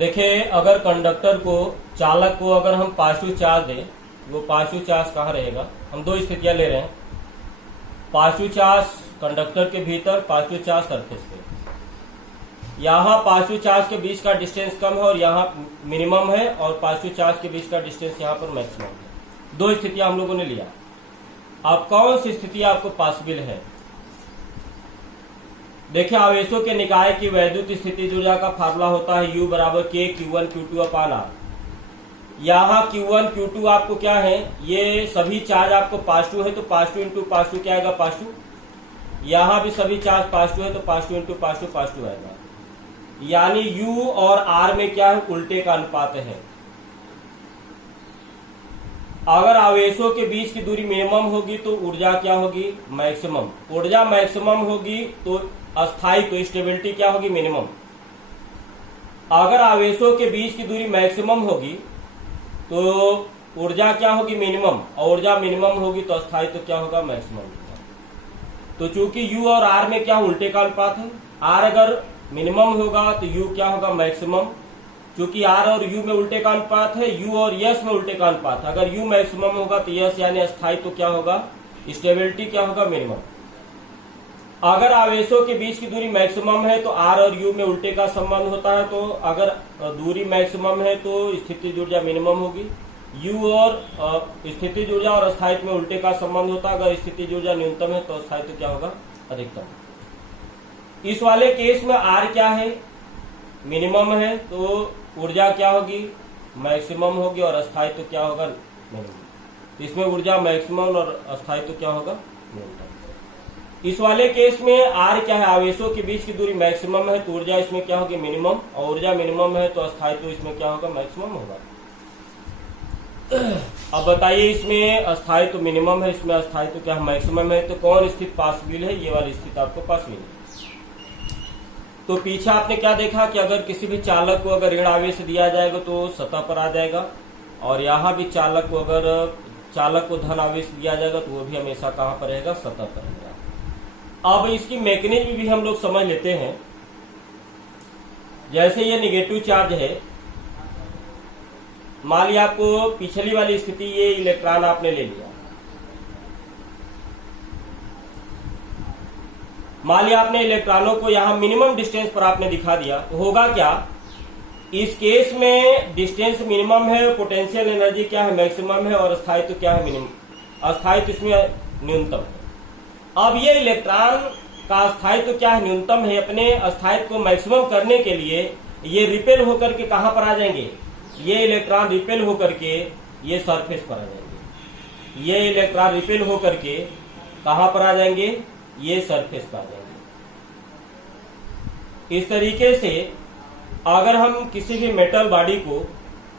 देखिए, अगर कंडक्टर को, चालक को अगर हम पॉजिटिव चार्ज दें, वो पॉजिटिव चार्ज कहाँ रहेगा? हम दो स्थितियां ले रहे हैं, पॉजिटिव चार्ज कंडक्टर के भीतर, पॉजिटिव चार्ज सरफेस पे। यहाँ पॉजिटिव चार्ज के बीच का डिस्टेंस कम है और यहाँ मिनिमम है, और पॉजिटिव चार्ज के बीच का डिस्टेंस यहाँ पर मैक्सिमम है। दो स्थितियां हम लोगों ने लिया। अब कौन सी स्थिति आपको पॉसिबल है? देखिए, आवेशों के निकाय की वैद्युत स्थिति ऊर्जा का फार्मूला होता है U बराबर K Q1 Q2 अपान R। यहाँ Q1 Q2 आपको क्या है, ये सभी चार्ज आपको पॉजिटिव है तो पॉजिटिव इंटू पॉजिटिव क्या आएगा? पॉजिटिव। यहाँ भी सभी चार्ज पॉजिटिव है तो पॉजिटिव इंटू पॉजिटिव पॉजिटिव आएगा। यानी U और R में क्या है? उल्टे का अनुपात है। अगर आवेशों के बीच की दूरी मिनिमम होगी तो ऊर्जा क्या होगी? मैक्सिमम। ऊर्जा मैक्सिमम होगी तो अस्थायित्व, स्टेबिलिटी क्या होगी? मिनिमम। अगर आवेशों के बीच की दूरी मैक्सिमम होगी तो ऊर्जा क्या होगी? मिनिमम। और ऊर्जा मिनिमम होगी तो अस्थायित्व क्या होगा? मैक्सिमम। तो चूंकि U और R में क्या उल्टे का अनुपात है, R अगर मिनिमम होगा तो U क्या होगा? मैक्सिमम। चूंकि R और U में उल्टे का अनुपात है, U और S में उल्टे का अनुपात है। अगर U मैक्सिमम होगा तो S यानी अस्थायित्व क्या होगा? स्टेबिलिटी क्या होगा? मिनिमम। अगर आवेशों के बीच की दूरी मैक्सिमम है तो R और U में उल्टे का संबंध होता है, तो अगर दूरी मैक्सिमम है तो स्थितिज ऊर्जा मिनिमम होगी। U और स्थितिज ऊर्जा और अस्थायित्व में उल्टे का संबंध होता है। अगर स्थितिज ऊर्जा न्यूनतम है तो अस्थायित्व क्या होगा? अधिकतम। इस वाले केस में R क्या है? मिनिमम है, तो ऊर्जा क्या होगी? मैक्सिमम होगी, और अस्थायित्व क्या होगा? मिनिमम। इसमें ऊर्जा मैक्सिमम और अस्थायित्व क्या होगा? न्यूनतम। इस वाले केस में R क्या है? आवेशों के बीच की दूरी मैक्सिमम है तो ऊर्जा इसमें क्या होगी? मिनिमम। और ऊर्जा मिनिमम है तो अस्थायित्व इसमें क्या होगा? मैक्सिमम होगा। अब बताइए, इसमें अस्थायित्व मिनिमम है, इसमें अस्थायित्व क्या है? मैक्सिमम है। तो कौन स्थिति पॉसिबल है? ये वाली स्थिति आपको पॉसिबल है। तो पीछे आपने क्या देखा कि अगर किसी भी चालक को अगर ऋण आवेश दिया जाएगा तो सतह पर आ जाएगा, और यहाँ भी चालक को धन आवेश दिया जाएगा तो वो भी हमेशा कहाँ पर रहेगा? सतह पर रहेगा। अब इसकी मैकेनिज्म भी हम लोग समझ लेते हैं। जैसे ये निगेटिव चार्ज है, मान लिया आपको पिछली वाली स्थिति, ये इलेक्ट्रॉन आपने ले लिया, मान लिया आपने इलेक्ट्रॉनों को यहां मिनिमम डिस्टेंस पर आपने दिखा दिया, तो होगा क्या? इस केस में डिस्टेंस मिनिमम है, पोटेंशियल एनर्जी क्या है? मैक्सिमम है, और अस्थायित्व क्या है? मिनिमम। अस्थायित्व इसमें न्यूनतम है। अब ये इलेक्ट्रॉन का अस्थायित्व क्या है? न्यूनतम है। अपने अस्थायित्व को मैक्सिमम करने के लिए ये रिपेल होकर के कहां पर आ जाएंगे? ये इलेक्ट्रॉन रिपेल होकर के ये सरफेस पर आ जाएंगे। ये इलेक्ट्रॉन रिपेल होकर के कहां पर आ जाएंगे? ये सरफेस पर आ जाएंगे। इस तरीके से अगर हम किसी भी मेटल बॉडी को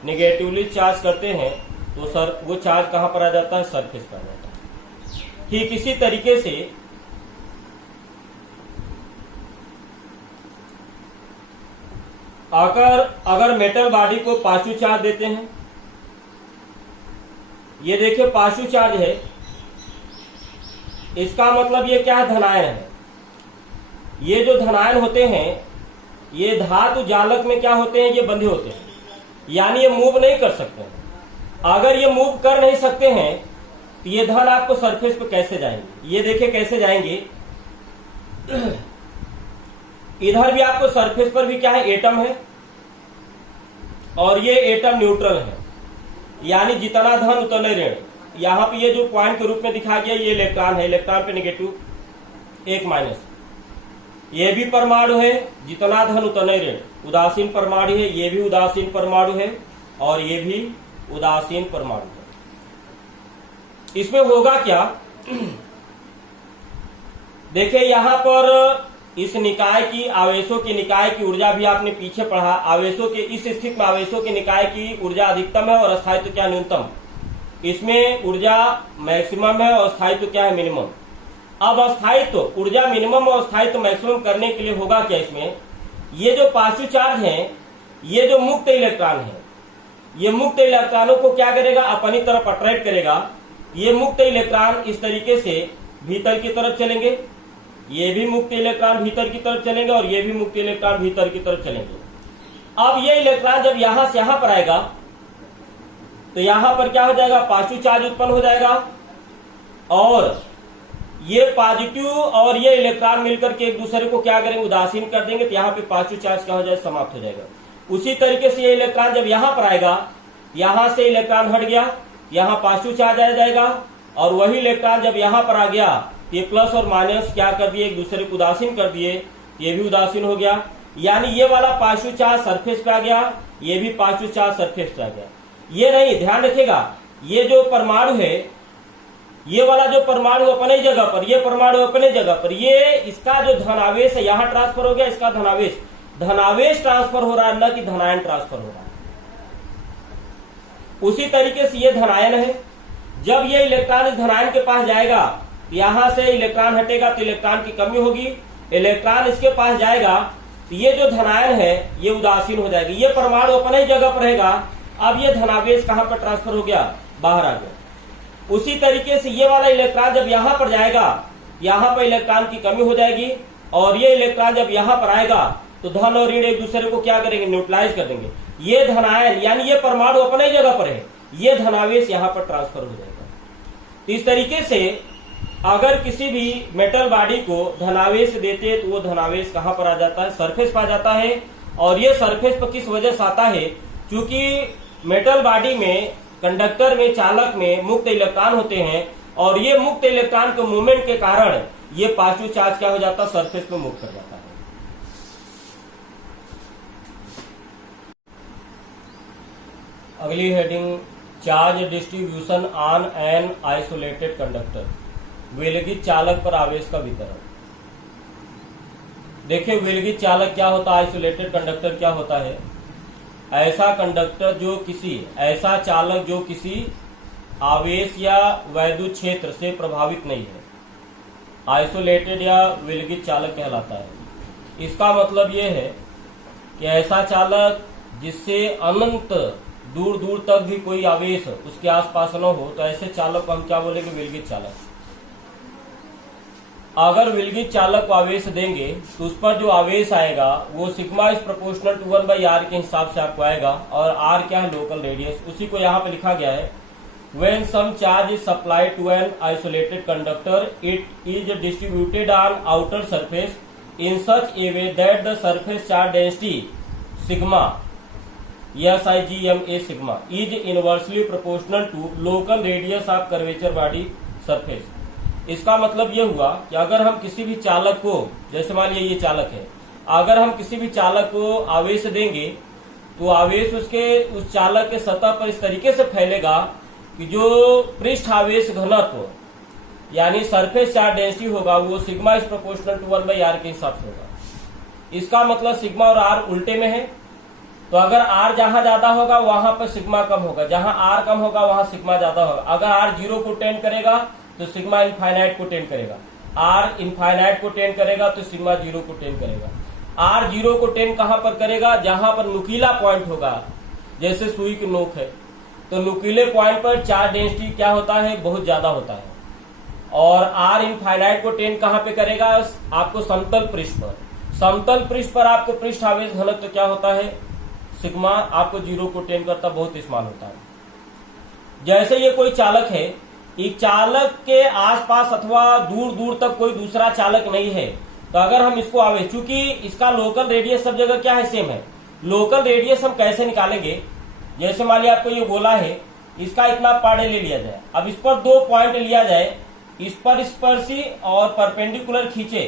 नेगेटिवली चार्ज करते हैं तो वो चार्ज कहां पर आ जाता है? सरफेस पर आ जाता है। ठीक इसी तरीके से अगर मेटल बॉडी को पॉजिटिव चार्ज देते हैं, ये देखिए पॉजिटिव चार्ज है, इसका मतलब ये क्या है? धनायन है। ये जो धनायन होते हैं ये धातु जालक में क्या होते हैं? ये बंधे होते हैं, यानी ये मूव नहीं कर सकते हैं। अगर ये मूव कर नहीं सकते हैं तो ये धन आपको सरफेस पे कैसे जाएंगे? ये देखिए कैसे जाएंगे। इधर भी आपको सरफेस पर भी क्या है? एटम है, और ये एटम न्यूट्रल है, यानी जितना धन उतना ऋण। यहाँ पे ये जो पॉइंट के रूप में दिखा गया ये इलेक्ट्रॉन है, इलेक्ट्रॉन पे नेगेटिव, एक माइनस। ये भी परमाणु है, जितना धन उतना ऋण। उदासीन परमाणु है, ये भी उदासीन परमाणु है, और ये भी उदासीन परमाणु है। इसमें होगा क्या? देखिए यहां पर इस निकाय की, आवेशों के निकाय की ऊर्जा भी आपने पीछे पढ़ा। आवेशों के इस स्थिति में आवेशों के निकाय की ऊर्जा अधिकतम है और अस्थायित्व क्या? न्यूनतम। इसमें ऊर्जा मैक्सिमम है और अस्थायित्व क्या है? मिनिमम। अब अस्थायित्व, ऊर्जा मिनिमम और अस्थायित्व मैक्सिमम करने के लिए होगा क्या? इसमें ये जो पॉजिटिव चार्ज है, ये जो मुक्त इलेक्ट्रॉन है, ये मुक्त इलेक्ट्रॉनों को क्या करेगा? अपनी तरफ अट्रैक्ट करेगा। ये मुक्त इलेक्ट्रॉन इस तरीके से भीतर की तरफ चलेंगे, ये भी मुक्त इलेक्ट्रॉन भीतर की तरफ चलेंगे, और ये भी मुक्त इलेक्ट्रॉन भीतर की तरफ चलेंगे। अब ये इलेक्ट्रॉन जब यहां से यहां पर आएगा तो यहां पर क्या हो जाएगा, पॉजिटिव चार्ज उत्पन्न हो जाएगा, और ये पॉजिटिव और ये इलेक्ट्रॉन मिलकर के एक दूसरे को क्या करेंगे, उदासीन कर देंगे, तो यहाँ पे पॉजिटिव चार्ज क्या हो जाएगा, समाप्त हो जाएगा। उसी तरीके से ये इलेक्ट्रॉन जब यहां पर आएगा, यहां से इलेक्ट्रॉन हट गया, यहाँ पॉजिटिव चार्ज आ जाएगा, और वही इलेक्ट्रॉन जब यहां पर आ गया, ये प्लस और माइनस क्या कर दिए, एक दूसरे को उदासीन कर दिए, ये भी उदासीन हो गया। यानी ये वाला पॉजिटिव चार्ज सरफेस पे आ गया, ये भी पॉजिटिव चार्ज सरफेस पे आ गया। ये नहीं, ध्यान रखिएगा, ये जो परमाणु है, ये वाला जो परमाणु अपने जगह पर, ये परमाणु अपने जगह पर, ये इसका जो धनावेश है यहां ट्रांसफर हो गया, इसका धनावेश ट्रांसफर हो रहा है, न कि धनायन ट्रांसफर हो रहा है। उसी तरीके से ये धनायन है, जब ये इलेक्ट्रॉन इस धनायन के पास जाएगा, यहां से इलेक्ट्रॉन हटेगा तो इलेक्ट्रॉन की कमी होगी, इलेक्ट्रॉन इसके पास जाएगा तो ये जो धनायन है ये उदासीन हो जाएगी, ये परमाणु अपने ही जगह पर रहेगा। अब ये धनावेश कहां पर ट्रांसफर हो गया, बाहर आ गया। उसी तरीके से ये वाला इलेक्ट्रॉन जब यहां पर जाएगा, यहां पर इलेक्ट्रॉन की कमी हो जाएगी, और ये इलेक्ट्रॉन जब यहां पर आएगा तो धन और ऋण एक दूसरे को क्या करेंगे, न्यूट्रलाइज कर देंगे। ये धनायन यानी ये परमाणु अपने ही जगह पर है, ये धनावेश यहां पर ट्रांसफर हो जाएगा। इस तरीके से अगर किसी भी मेटल बॉडी को धनावेश देते हैं तो वो धनावेश कहां पर आ जाता है, सरफेस पर आ जाता है। और ये सरफेस पर किस वजह से आता है, क्योंकि मेटल बॉडी में, कंडक्टर में, चालक में मुक्त इलेक्ट्रॉन होते हैं, और ये मुक्त इलेक्ट्रॉन के मूवमेंट के कारण ये पॉजिटिव चार्ज क्या हो जाता है, सरफेस में मुक्त कर जाता है। अगली heading, charge distribution on an isolated conductor, विलगित चालक पर आवेश का वितरण। देखिए विलगित चालक क्या होता है, आइसोलेटेड कंडक्टर क्या होता है, ऐसा कंडक्टर जो किसी, ऐसा चालक जो किसी आवेश या वैद्युत क्षेत्र से प्रभावित नहीं है, आइसोलेटेड या विलगित चालक कहलाता है। इसका मतलब यह है कि ऐसा चालक जिससे अनंत दूर दूर तक भी कोई आवेश उसके आसपास न हो, तो ऐसे चालक को हम क्या बोलेंगे, विलगित चालक। अगर विलगित चालक को आवेश देंगे तो उस पर जो आवेश आएगा वो sigma is proportional to 1/r के हिसाब से आपको आएगा, और r क्या है, लोकल रेडियस, उसी को यहाँ पे लिखा गया है। When some charge is supplied to an isolated conductor, it is distributed on outer surface in such a way that the surface charge density sigma, SIGMA sigma, is inversely proportional to local radius of curvature body surface। इसका मतलब ये हुआ कि अगर हम किसी भी चालक को, जैसे मान लीजिए ये चालक है, अगर हम किसी भी चालक को आवेश देंगे तो आवेश उसके उस चालक के सतह पर इस तरीके से फैलेगा कि जो पृष्ठ आवेश घनत्व यानी सरफेस चार्ज डेंसिटी होगा वो sigma is proportional to 1/r के हिसाब से होगा। इसका मतलब सिग्मा और r उल्टे में है, तो अगर r जहां ज्यादा होगा वहां पर सिग्मा कम होगा, जहां r कम होगा वहां सिग्मा ज्यादा होगा। अगर r 0 को टेंड करेगा तो सिग्मा इनफाइनाइट को टेंड करेगा, r इनफाइनाइट को टेंड करेगा तो सिग्मा 0 को टेंड करेगा। r 0 को टेंड कहां पर करेगा, जहां पर नुकीला पॉइंट होगा, जैसे सुई की नोक है, तो नुकीले पॉइंट पर चार्ज डेंसिटी क्या होता है, बहुत ज्यादा होता है। और r इनफाइनाइट को टेंड कहां पे करेगा, आपको समतल पृष्ठ पर। समतल पृष्ठ पर आपको पृष्ठ आवेश घनत्व क्या होता है, सिग्मा, आपको 0 को टेंड करता बहुत स्मॉल होता है। जैसे ये कोई चालक है, एक चालक के आसपास अथवा दूर दूर तक कोई दूसरा चालक नहीं है, तो अगर हम इसको आवेश, चूंकि इसका लोकल रेडियस सब जगह क्या है, सेम है। लोकल रेडियस हम कैसे निकालेंगे, जैसे मान लिया आपको ये गोला है, इसका इतना पाड़े ले लिया जाए, अब इस पर 2 पॉइंट लिया जाए, इस पर स्पर्शी और परपेंडिकुलर खींचे,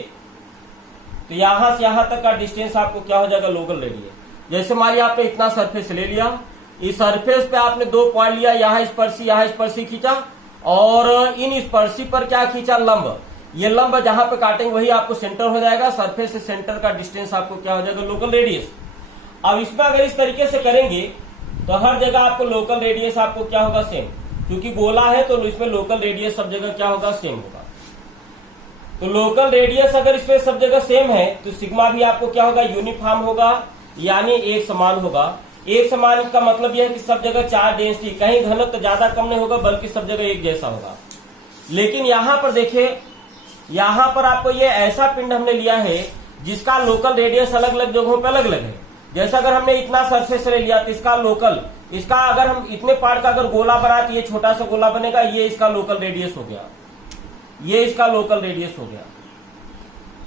तो यहां से यहां तक का डिस्टेंस आपको क्या हो जाएगा, लोकल रेडियस। जैसे मान लिया आपने इतना सरफेस ले लिया, इस सरफेस पे आपने 2 पॉइंट लिया, यहाँ स्पर्शी खींचा, और इन स्पर्शी पर क्या खींचा, लंब। ये लंब जहां पे काटेंगे वही आपको सेंटर हो जाएगा, सरफेस से सेंटर का डिस्टेंस आपको क्या हो जाएगा, लोकल रेडियस। अब इसमें अगर इस तरीके से करेंगे तो हर जगह आपको लोकल रेडियस आपको क्या होगा, सेम, क्योंकि गोला है तो इसमें लोकल रेडियस सब जगह क्या होगा, सेम होगा। तो लोकल रेडियस अगर इसमें सब जगह सेम है तो सिग्मा भी आपको क्या होगा, यूनिफॉर्म होगा, यानी एक समान होगा। एक समान का मतलब यह है कि सब जगह चार्ज डेंसिटी, कहीं घनत्व ज्यादा कम नहीं होगा, बल्कि सब जगह एक जैसा होगा। लेकिन यहां पर देखिए, यहां पर आपको ये ऐसा पिंड हमने लिया है जिसका लोकल रेडियस अलग अलग जगहों पर अलग अलग है। जैसे अगर हमने इतना सरफेस ले लिया तो इसका लोकल, इसका अगर हम इतने पार्ट का अगर गोला बना तो ये छोटा सा गोला बनेगा, ये इसका लोकल रेडियस हो गया, ये इसका लोकल रेडियस हो गया।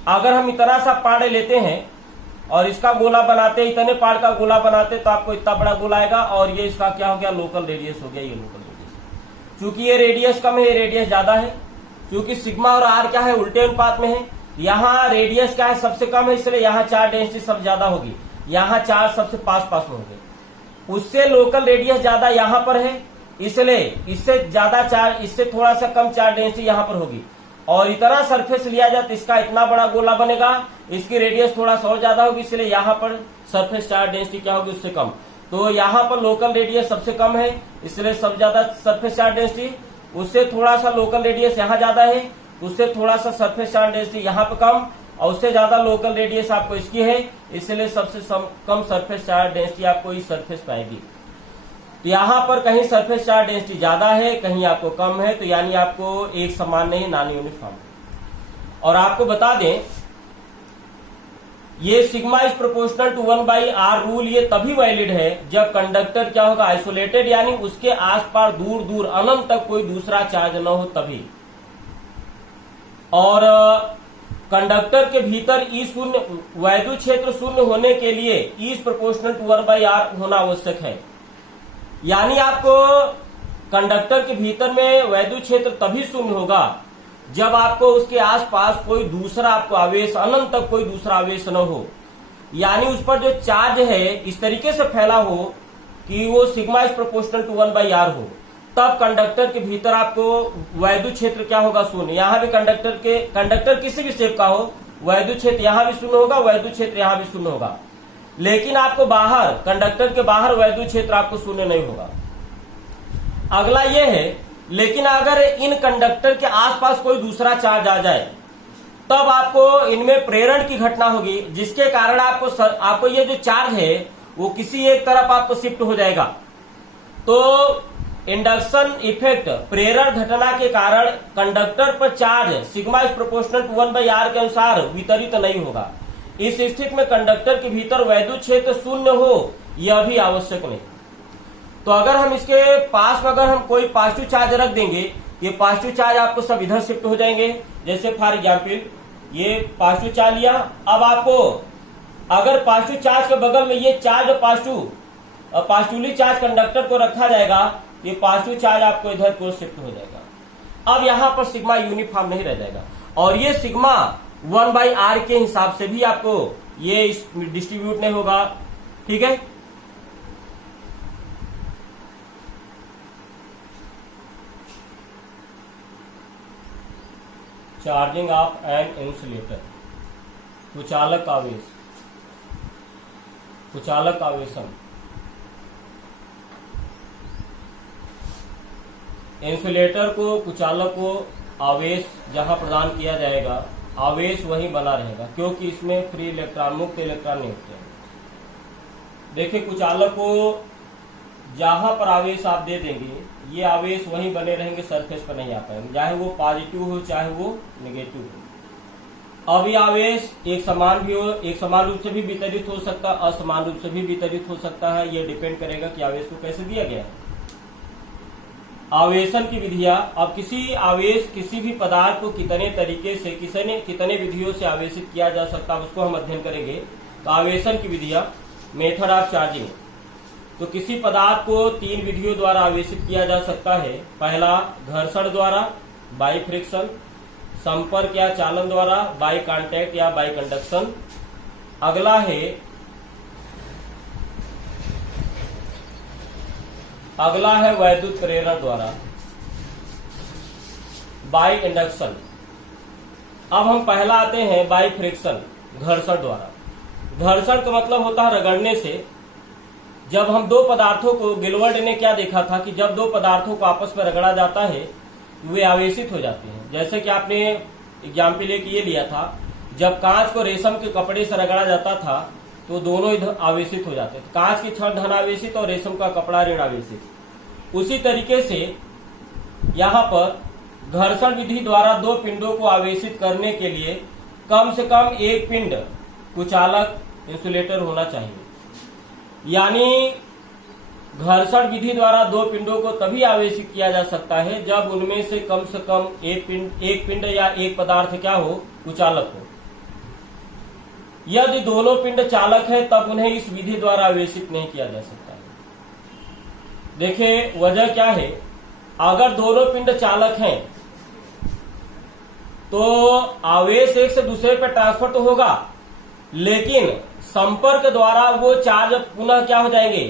अगर हम इतना सा पार्ट लेते हैं और इसका गोला बनाते, इतने पार्ट का गोला बनाते तो आपको इतना बड़ा गोला आएगा, और ये इसका क्या हो गया, लोकल रेडियस हो गया, ये लोकल रेडियस। चूंकि ये रेडियस कम है, ये रेडियस ज्यादा है, क्योंकि सिग्मा और आर क्या है, उल्टे अनुपात में है। यहाँ रेडियस क्या है, सबसे कम है, इसलिए यहाँ चार्ज डेंसिटी सबसे ज्यादा होगी, यहाँ चार्ज सबसे पास पास में होंगे। उससे लोकल रेडियस ज्यादा यहाँ पर है, इसलिए इससे ज्यादा चार्ज, इससे थोड़ा सा कम चार्ज डेंसिटी यहाँ पर होगी। और इतना सरफेस लिया जाए तो इसका इतना बड़ा गोला बनेगा, इसकी रेडियस थोड़ा सा और ज्यादा होगी, इसलिए यहाँ पर सरफेस चार्ज डेंसिटी क्या होगी, उससे कम। तो यहाँ पर लोकल रेडियस सबसे कम है, इसलिए सबसे ज्यादा सरफेस चार्ज डेंसिटी, उससे थोड़ा सा लोकल रेडियस यहाँ ज्यादा है, उससे थोड़ा सा सरफेस चार्ज डेंसिटी यहाँ पे कम, और उससे ज्यादा लोकल रेडियस आपको इसकी है, इसलिए सबसे कम सरफेस चार्ज डेंसिटी आपको इस सरफेस पे आएगी। तो यहाँ पर कहीं सरफेस चार्ज डेंसिटी ज्यादा है, कहीं आपको कम है, तो यानी आपको एक समान नहीं, नॉन यूनिफॉर्म। और आपको बता दें, ये sigma is proportional to 1/r rule ये तभी वैलिड है जब कंडक्टर क्या होगा, आइसोलेटेड, यानी उसके आसपास दूर दूर अनंत तक कोई दूसरा चार्ज न हो तभी। और कंडक्टर के भीतर ई शून्य, वैद्युत क्षेत्र शून्य होने के लिए E is proportional to 1/r होना आवश्यक है। यानी आपको कंडक्टर के भीतर में वैद्युत क्षेत्र तभी शून्य होगा जब आपको उसके आसपास कोई दूसरा आपको आवेश, अनंत तक कोई दूसरा आवेश न हो, यानी उस पर जो चार्ज है इस तरीके से फैला हो कि वो sigma is proportional to 1/r हो, तब कंडक्टर के भीतर आपको वैद्युत क्षेत्र क्या होगा, शून्य। यहां भी कंडक्टर किसी भी शेप का हो, वैद्युत क्षेत्र यहां भी शून्य होगा, वैद्युत क्षेत्र यहां भी शून्य होगा। लेकिन आपको बाहर, कंडक्टर के बाहर वैद्युत क्षेत्र आपको शून्य नहीं होगा। अगला ये है, लेकिन अगर इन कंडक्टर के आसपास कोई दूसरा चार्ज आ जाए तब आपको इनमें प्रेरण की घटना होगी, जिसके कारण आपको ये जो चार्ज है वो किसी एक तरफ आपको शिफ्ट हो जाएगा। तो इंडक्शन इफेक्ट, प्रेरण घटना के कारण कंडक्टर पर charge sigma is proportional to 1/r के अनुसार वितरित नहीं होगा। इस स्थिति में कंडक्टर के भीतर वैद्युत क्षेत्र शून्य हो यह भी आवश्यक नहीं। तो अगर हम इसके पास में अगर हम कोई पॉजिटिव चार्ज रख देंगे, ये पॉजिटिव चार्ज आपको सब इधर शिफ्ट हो जाएंगे। जैसे फॉर एग्जाम्पल ये पॉजिटिव चार्ज लिया, अब आपको अगर पॉजिटिव चार्ज के बगल में ये चार्ज पॉजिटिवली चार्ज कंडक्टर को रखा जाएगा, ये पॉजिटिव चार्ज आपको इधर को शिफ्ट हो जाएगा। अब यहाँ पर सिग्मा यूनिफॉर्म नहीं रह जाएगा, और ये सिग्मा 1/r के हिसाब से भी आपको ये डिस्ट्रीब्यूट नहीं होगा। ठीक है, चार्जिंग ऑफ एन इंसुलेटर, कुचालक आवेश, कुचालक आवेशन। इंसुलेटर को, कुचालक को आवेश जहां प्रदान किया जाएगा, आवेश वहीं बना रहेगा, क्योंकि इसमें फ्री इलेक्ट्रॉन, मुक्त इलेक्ट्रॉन नहीं होते हैं। देखिए, कुचालक को जहां पर आवेश आप दे देंगे, ये आवेश वहीं बने रहेंगे, सरफेस पर नहीं आ पाएंगे, चाहे वो पॉजिटिव हो चाहे वो नेगेटिव हो। अब ये आवेश एक समान भी हो, एक समान रूप से भी वितरित हो सकता है, असमान रूप से भी वितरित हो सकता है। ये डिपेंड करेगा कि आवेश को कैसे दिया गया है। आवेशन की विधियां, अब किसी आवेश, किसी भी पदार्थ को कितने तरीके से, कितने विधियों से आवेशित किया जा सकता है, उसको हम अध्ययन करेंगे। तो आवेशन की विधियां, मेथड ऑफ चार्जिंग, तो किसी पदार्थ को 3 विधियों द्वारा आवेशित किया जा सकता है। पहला घर्षण द्वारा, बाई फ्रिक्शन, संपर्क या चालन द्वारा, बाई कांटेक्ट या बाई कंडक्शन। अगला है वैद्युत प्रेरण द्वारा, बाई इंडक्शन। अब हम पहला आते हैं बाई फ्रिक्शन, घर्षण द्वारा। घर्षण का मतलब होता है रगड़ने से। जब हम दो पदार्थों को, गिलवर्ड ने क्या देखा था कि जब दो पदार्थों को आपस में रगड़ा जाता है वे आवेशित हो जाते हैं। जैसे कि आपने एग्जाम्पल एक ये लिया था, जब कांच को रेशम के कपड़े से रगड़ा जाता था तो दोनों इधर आवेशित हो जाते थे, कांच की छड़ धनावेशित और रेशम का कपड़ा ऋण आवेशित। उसी तरीके से यहाँ पर घर्षण विधि द्वारा दो पिंडों को आवेशित करने के लिए कम से कम एक पिंड कुचालक इंसुलेटर होना चाहिए। यानी घर्षण विधि द्वारा दो पिंडों को तभी आवेशित किया जा सकता है जब उनमें से कम एक पिंड या एक पदार्थ क्या हो, कुचालक हो। यदि दोनों पिंड चालक है तब उन्हें इस विधि द्वारा आवेशित नहीं किया जा सकता है। देखिए वजह क्या है, अगर दोनों पिंड चालक हैं तो आवेश एक से दूसरे पर ट्रांसफर तो होगा, लेकिन संपर्क द्वारा वो चार्ज पुनः क्या हो जाएंगे,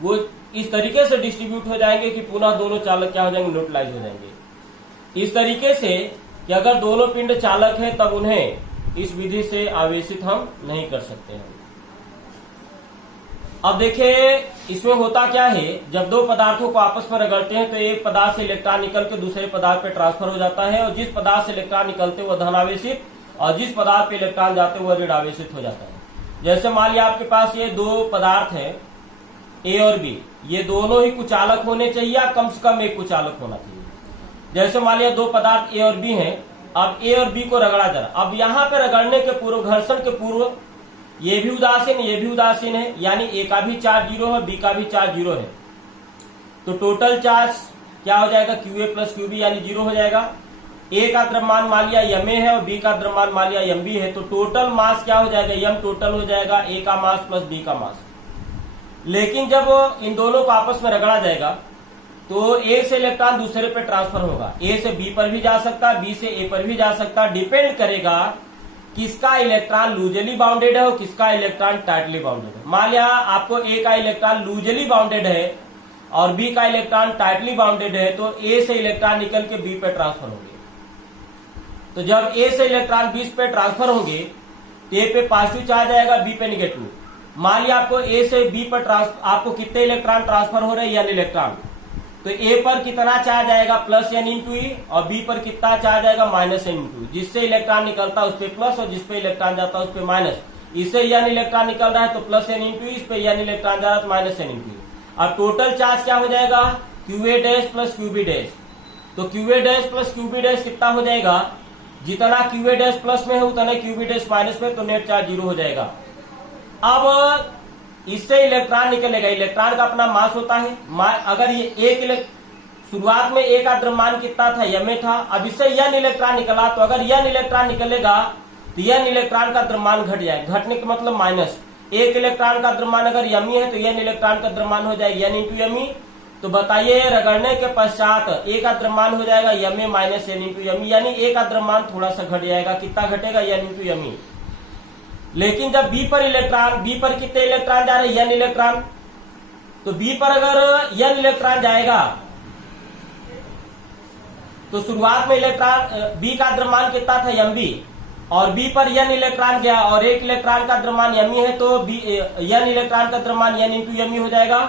वो इस तरीके से डिस्ट्रीब्यूट हो जाएंगे कि पुनः दोनों चालक क्या हो जाएंगे, न्यूट्रलाइज हो जाएंगे। इस तरीके से कि अगर दोनों पिंड चालक है तब उन्हें इस विधि से आवेशित हम नहीं कर सकते हैं। अब देखिए इसमें होता क्या है, जब दो पदार्थों को आपस में रगड़ते हैं तो एक पदार्थ से इलेक्ट्रॉन निकल के दूसरे पदार्थ पे ट्रांसफर हो जाता है, और जिस पदार्थ से इलेक्ट्रॉन निकलते वह धन आवेशित और जिस पदार्थ पे इलेक्ट्रॉन जाते वह ऋण आवेशित हो जाता है। जैसे मान लिया आपके पास ये दो पदार्थ है ए और बी, ये दोनों ही कुचालक होने चाहिए या कम से कम एक कुचालक होना चाहिए। जैसे मान लिया दो पदार्थ ए और बी हैं, अब ए और बी को रगड़ा जरा। अब यहाँ पे रगड़ने के पूर्व, घर्षण के पूर्व ये भी उदासीन ये भी उदासीन है, यानी ए का भी चार्ज 0 है, बी का भी चार्ज 0 है, तो टोटल चार्ज क्या हो जाएगा, क्यूए प्लस क्यूबी यानी 0 हो जाएगा। ए का द्रव्यमान मान लिया एम ए है और बी का द्रव्यमान मान लिया एम बी है, तो टोटल मास क्या हो जाएगा, एम टोटल हो जाएगा ए का मास प्लस बी का मास। लेकिन जब इन दोनों को आपस में रगड़ा जाएगा तो ए से इलेक्ट्रॉन दूसरे पे ट्रांसफर होगा, ए से बी पर भी जा सकता है, बी से ए पर भी जा सकता है, डिपेंड करेगा किसका इलेक्ट्रॉन लूजली बाउंडेड है और किसका इलेक्ट्रॉन टाइटली बाउंडेड है। मान लिया आपको ए का इलेक्ट्रॉन लूजली बाउंडेड है और बी का इलेक्ट्रॉन टाइटली बाउंडेड है, तो ए से इलेक्ट्रॉन निकल के बी पे ट्रांसफर होंगे। तो जब ए से इलेक्ट्रॉन बी पे ट्रांसफर होंगे तो ए पे पॉजिटिव चार्ज आएगा, बी पे निगेटिव। मान लिया आपको ए से बी पर आपको कितने इलेक्ट्रॉन ट्रांसफर हो रहे हैं, एन इलेक्ट्रॉन, तो ए पर कितना चार्ज आएगा, प्लस एन इंटू ई, और बी पर कितना चार्ज आएगा, माइनस एन इंटू। जिससे इलेक्ट्रॉन निकलता है उस पर प्लस और जिसपे इलेक्ट्रॉन जाता है उस पर माइनस। इससे एन इलेक्ट्रॉन निकल रहा है तो प्लस एन इंटू, इस पे एन इलेक्ट्रॉन जा रहा है तो माइनस एन इंटू। अब टोटल चार्ज क्या हो जाएगा, QA dash plus QB dash. तो QA dash plus QB dash कितना हो जाएगा, जितना क्यूए डैश प्लस में है उतना क्यूबी डैश माइनस में, तो नेट चार्ज 0 हो जाएगा। अब इससे इलेक्ट्रॉन निकलेगा, इलेक्ट्रॉन का अपना मास होता है। अगर ये एक शुरुआत में ए का द्रव्यमान कितना था, एम ए था, अब इससे एन इलेक्ट्रॉन निकला, तो अगर एन इलेक्ट्रॉन निकलेगा तो एन इलेक्ट्रॉन का द्रव्यमान घट जाएगा, घटने का मतलब माइनस। एक इलेक्ट्रॉन का द्रव्यमान अगर एम ई है तो एन इलेक्ट्रॉन का द्रव्यमान हो जाएगा एन इंटू एम ई। तो बताइए रगड़ने के पश्चात ए का द्रव्यमान हो जाएगा M A minus N into M E, यानी ए का द्रव्यमान थोड़ा सा घट जाएगा। कितना घटेगा, एन इंटू एम ई। लेकिन जब बी पर इलेक्ट्रॉन, बी पर कितने इलेक्ट्रॉन जा रहे हैं, एन इलेक्ट्रॉन, तो बी पर अगर एन इलेक्ट्रॉन जाएगा तो शुरुआत में इलेक्ट्रॉन बी का द्रव्यमान कितना था, एम बी, और बी पर एन इलेक्ट्रॉन गया और एक इलेक्ट्रॉन का द्रव्यमान एम ई है, तो बी एन इलेक्ट्रॉन का द्रव्यमान एन इंटू एम ई हो जाएगा।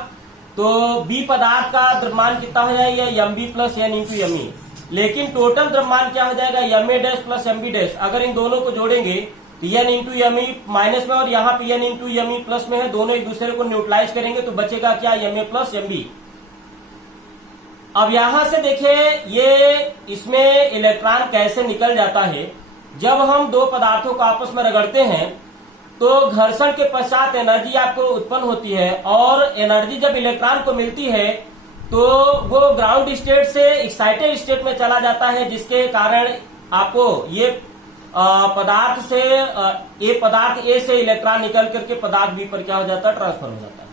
तो बी पदार्थ का द्रव्यमान कितना हो जाएगा, M B plus N into M E. लेकिन टोटल द्रव्यमान क्या हो जाएगा, M A dash plus M B dash. अगर इन दोनों को जोड़ेंगे तो N into M E minus में और यहाँ पे N into M E plus में है, दोनों एक दूसरे को न्यूट्रलाइज करेंगे तो बचेगा क्या, M A plus M B. अब यहां से देखिए ये इसमें इलेक्ट्रॉन कैसे निकल जाता है। जब हम दो पदार्थों को आपस में रगड़ते हैं तो घर्षण के पश्चात एनर्जी आपको उत्पन्न होती है, और एनर्जी जब इलेक्ट्रॉन को मिलती है तो वो ग्राउंड स्टेट से एक्साइटेड स्टेट में चला जाता है, जिसके कारण आपको ये पदार्थ से ए से इलेक्ट्रॉन निकल करके पदार्थ बी पर क्या हो जाता है, ट्रांसफर हो जाता है।